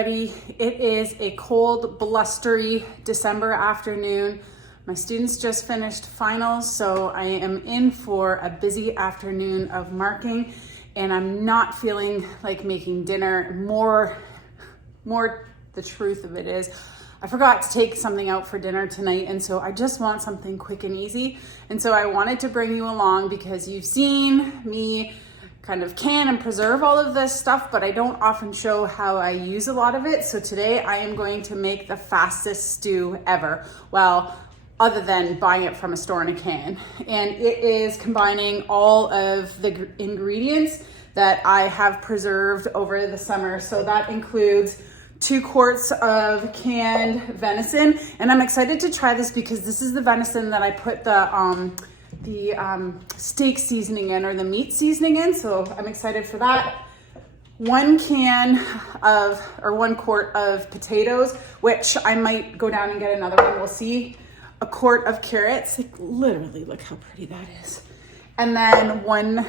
everybody. It is a cold, blustery December afternoon. My students just finished finals, so I am in for a busy afternoon of marking, and I'm not feeling like making dinner. More the truth of it is, I forgot to take something out for dinner tonight, and so I just want something quick and easy. And so I wanted to bring you along because you've seen me kind of can and preserve all of this stuff, but I don't often show how I use a lot of it. So today I am going to make the fastest stew ever. Well, other than buying it from a store in a can. And it is combining all of the ingredients that I have preserved over the summer. So that includes 2 quarts of canned venison. And I'm excited to try this because this is the venison that I put the steak seasoning in, or the meat seasoning in. So I'm excited for that. 1 quart of potatoes, which I might go down and get another one. We'll see. A quart of carrots. Like, literally, look how pretty that is. And then 1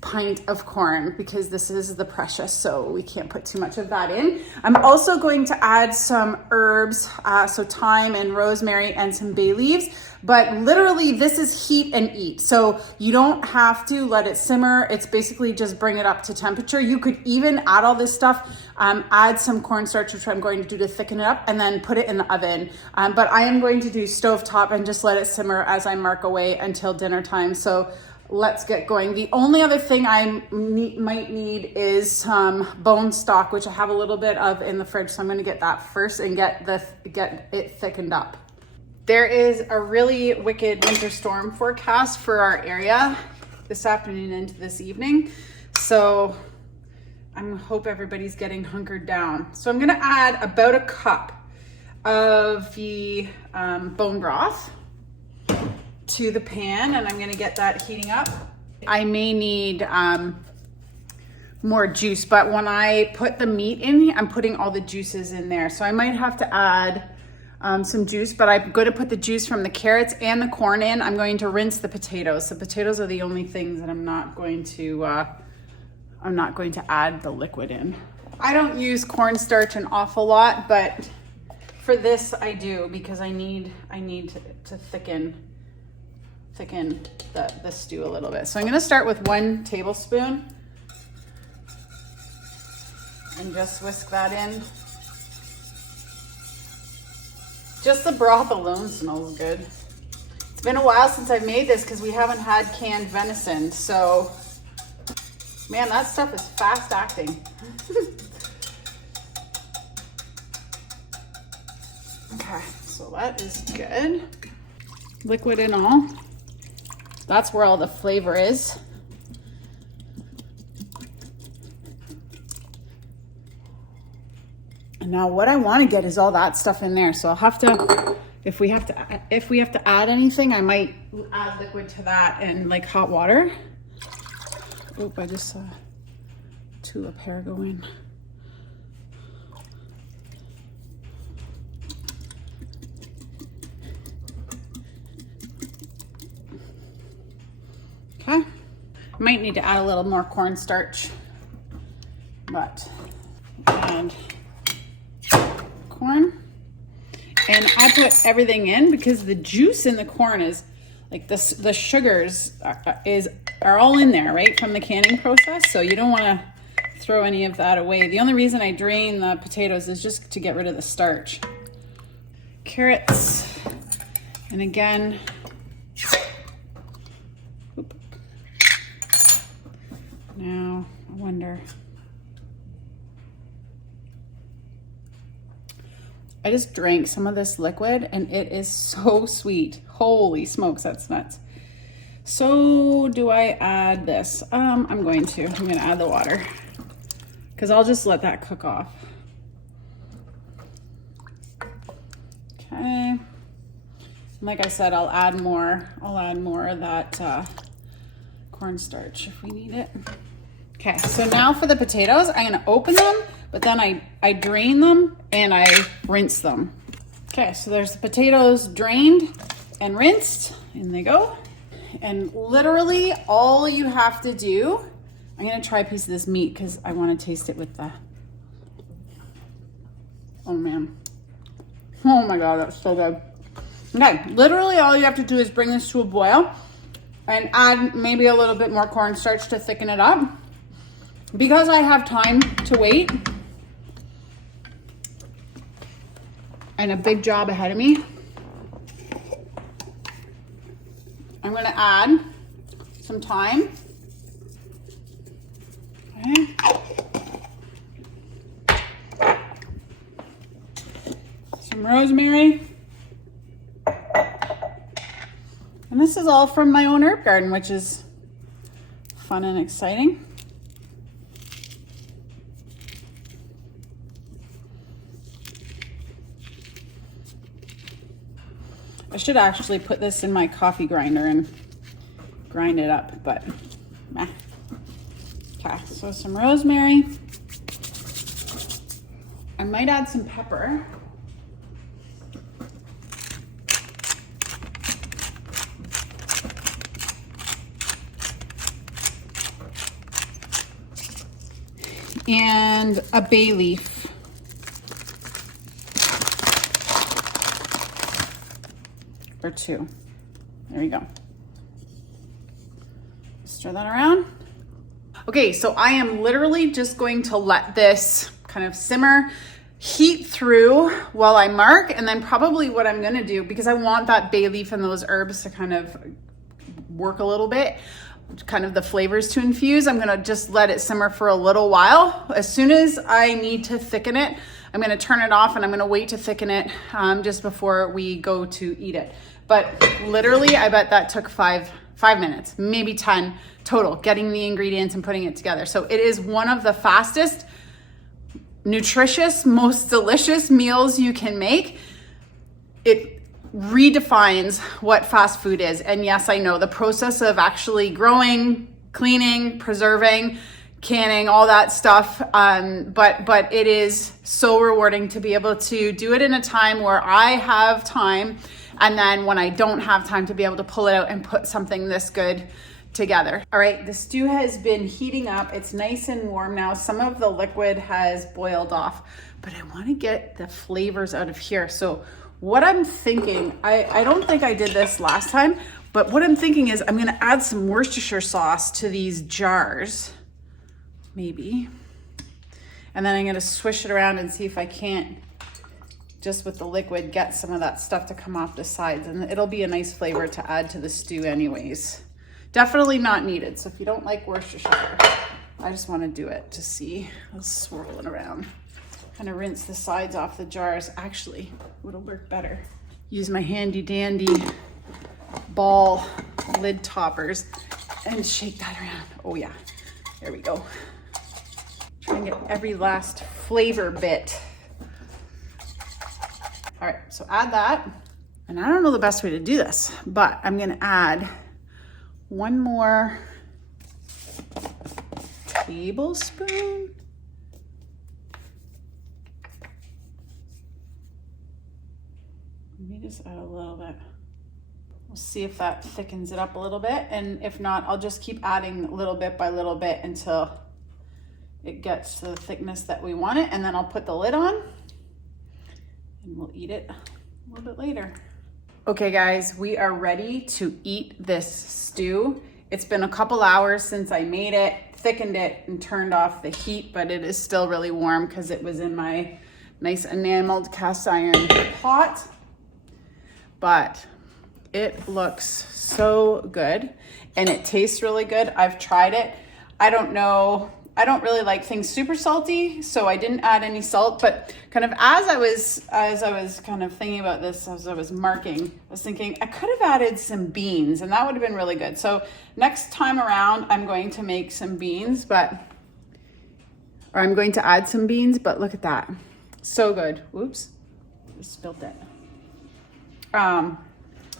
pint of corn, because this is the precious, so we can't put too much of that in. I'm also going to add some herbs, so thyme and rosemary and some bay leaves, but literally this is heat and eat. So you don't have to let it simmer. It's basically just bring it up to temperature. You could even add all this stuff, add some cornstarch, which I'm going to do to thicken it up, and then put it in the oven. But I am going to do stovetop and just let it simmer as I mark away until dinner time. So let's get going. The only other thing I might need is some bone stock, which I have a little bit of in the fridge. So I'm going to get that first and get it thickened up. There is a really wicked winter storm forecast for our area this afternoon into this evening. So I hope everybody's getting hunkered down. So I'm going to add about a cup of the bone broth to the pan, and I'm gonna get that heating up. I may need more juice, but when I put the meat in, I'm putting all the juices in there. So I might have to add some juice, but I'm going to put the juice from the carrots and the corn in. I'm going to rinse the potatoes. The potatoes are the only things that I'm not going to add the liquid in. I don't use cornstarch an awful lot, but for this I do, because I need to thicken the stew a little bit. So I'm going to start with 1 tablespoon and just whisk that in. Just the broth alone smells good. It's been a while since I've made this because we haven't had canned venison. So, man, that stuff is fast acting. Okay, so that is good. Liquid and all. That's where all the flavor is. And now what I want to get is all that stuff in there. So I'll have to, if we have to add anything, I might add liquid to that and like hot water. Oop, I just saw 2 a pair go in. Okay, might need to add a little more cornstarch, but add corn. And I put everything in because the juice in the corn is like the sugars are all in there, right, from the canning process. So you don't want to throw any of that away. The only reason I drain the potatoes is just to get rid of the starch. Carrots, and again, now I wonder, I just drank some of this liquid and it is so sweet. Holy smokes, that's nuts. So do I add this? I'm going to add the water because I'll just let that cook off. Okay. And like I said, I'll add more of that cornstarch if we need it. Okay, so now for the potatoes, I'm gonna open them, but then I drain them and I rinse them. Okay, so there's the potatoes drained and rinsed, in they go. And literally all you have to do, I'm gonna try a piece of this meat because I wanna taste it with the, Oh man. Oh my God, that's so good. Okay, literally all you have to do is bring this to a boil and add maybe a little bit more cornstarch to thicken it up. Because I have time to wait and a big job ahead of me, I'm gonna add some thyme. Okay. Some rosemary. And this is all from my own herb garden, which is fun and exciting. I should actually put this in my coffee grinder and grind it up, but meh. Okay, so some rosemary. I might add some pepper. And a bay leaf. Or 2. There you go. Stir that around. Okay, so I am literally just going to let this kind of simmer, heat through while I mark, and then probably what I'm gonna do, because I want that bay leaf and those herbs to kind of work a little bit, kind of the flavors to infuse, I'm gonna just let it simmer for a little while. As soon as I need to thicken it, I'm gonna turn it off and I'm gonna wait to thicken it just before we go to eat it. But literally, I bet that took five minutes, maybe 10 total, getting the ingredients and putting it together. So it is one of the fastest, nutritious, most delicious meals you can make. It redefines what fast food is. And yes, I know the process of actually growing, cleaning, preserving, canning, all that stuff. But it is so rewarding to be able to do it in a time where I have time. And then when I don't have time, to be able to pull it out and put something this good together. All right, the stew has been heating up. It's nice and warm now. Some of the liquid has boiled off, but I want to get the flavors out of here. So what I'm thinking, I don't think I did this last time, but what I'm thinking is I'm gonna add some Worcestershire sauce to these jars, maybe. And then I'm gonna swish it around and see if I can't, just with the liquid, get some of that stuff to come off the sides, and it'll be a nice flavor to add to the stew anyways. Definitely not needed. So if you don't like Worcestershire, I just want to do it to see. Let's swirl it around. Kind of rinse the sides off the jars. Actually, it'll work better. Use my handy dandy ball lid toppers and shake that around. Oh yeah, there we go. Try and get every last flavor bit. All right, so add that. And I don't know the best way to do this, but I'm gonna add one more tablespoon. Let me just add a little bit. We'll see if that thickens it up a little bit. And if not, I'll just keep adding little bit by little bit until it gets to the thickness that we want it. And then I'll put the lid on and we'll eat it a little bit later. Okay guys, we are ready to eat this stew. It's been a couple hours since I made it, thickened it, and turned off the heat, but it is still really warm because it was in my nice enameled cast iron pot. But it looks so good and it tastes really good. I've tried it. I don't know, I don't really like things super salty, so I didn't add any salt, but kind of as I was kind of thinking about this, as I was marking, I was thinking I could have added some beans and that would have been really good. So next time around, I'm going to make some beans, or I'm going to add some beans, but look at that. So good. Whoops, just spilled it.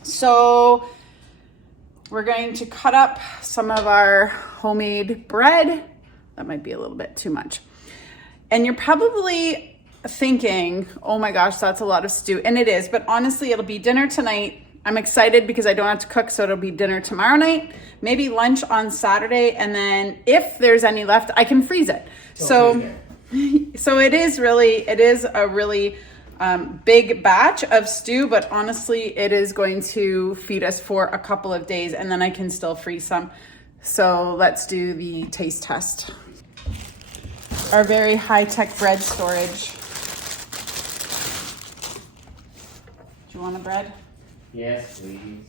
So we're going to cut up some of our homemade bread. That might be a little bit too much. And you're probably thinking, oh my gosh, that's a lot of stew. And it is, but honestly, it'll be dinner tonight. I'm excited because I don't have to cook, so it'll be dinner tomorrow night, maybe lunch on Saturday. And then if there's any left, I can freeze it. So So it is a really big batch of stew, but honestly, it is going to feed us for a couple of days, and then I can still freeze some. So let's do the taste test. Our very high-tech bread storage. Do you want a bread? Yes, please.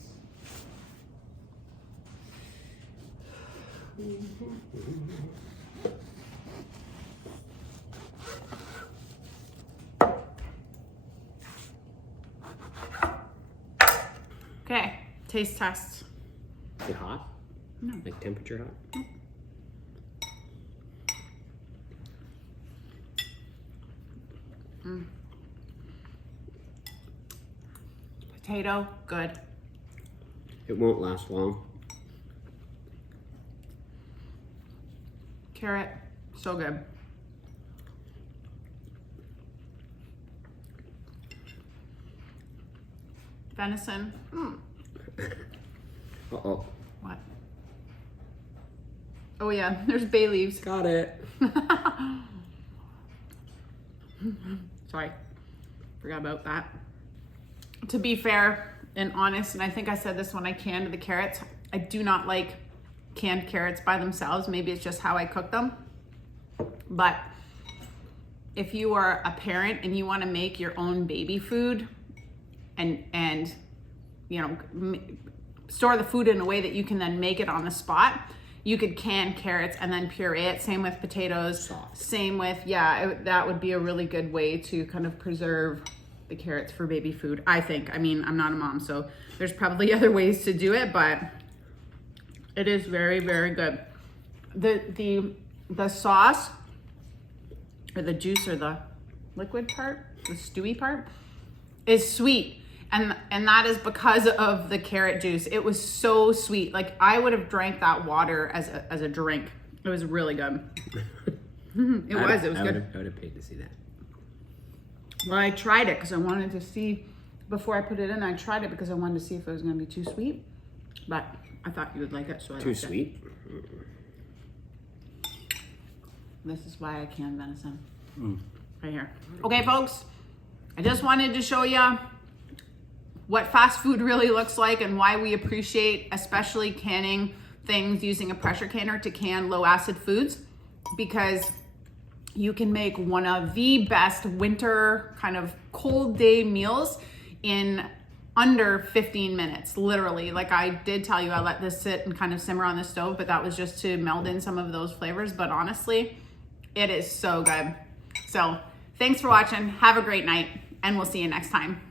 Okay, taste test. Is it hot? No. Like temperature hot? Potato, good. It won't last long. Carrot, so good. Venison. Uh-oh. What? Oh yeah, there's bay leaves. Got it. Sorry, forgot about that. To be fair and honest, and I think I said this when I canned the carrots, I do not like canned carrots by themselves. Maybe it's just how I cook them. But if you are a parent and you want to make your own baby food and you know, store the food in a way that you can then make it on the spot, you could can carrots and then puree it. Same with potatoes. Soft. Same with, that would be a really good way to kind of preserve the carrots for baby food, I think. I mean, I'm not a mom, so there's probably other ways to do it, but it is very, very good. The sauce, or the juice, or the liquid part, the stewy part, is sweet. And that is because of the carrot juice. It was so sweet. Like, I would have drank that water as a drink. It was really good. It was good. I would have paid to see that. Well, I tried it because I wanted to see, before I put it in, I tried it because I wanted to see if it was going to be too sweet. But I thought you would like it, so I liked it. Too sweet? This is why I can venison. Right here. Okay, folks. I just wanted to show you what fast food really looks like and why we appreciate especially canning things using a pressure canner to can low acid foods, because you can make one of the best winter kind of cold day meals in under 15 minutes, literally. Like I did tell you, I let this sit and kind of simmer on the stove, but that was just to meld in some of those flavors. But honestly, it is so good. So thanks for watching. Have a great night, and we'll see you next time.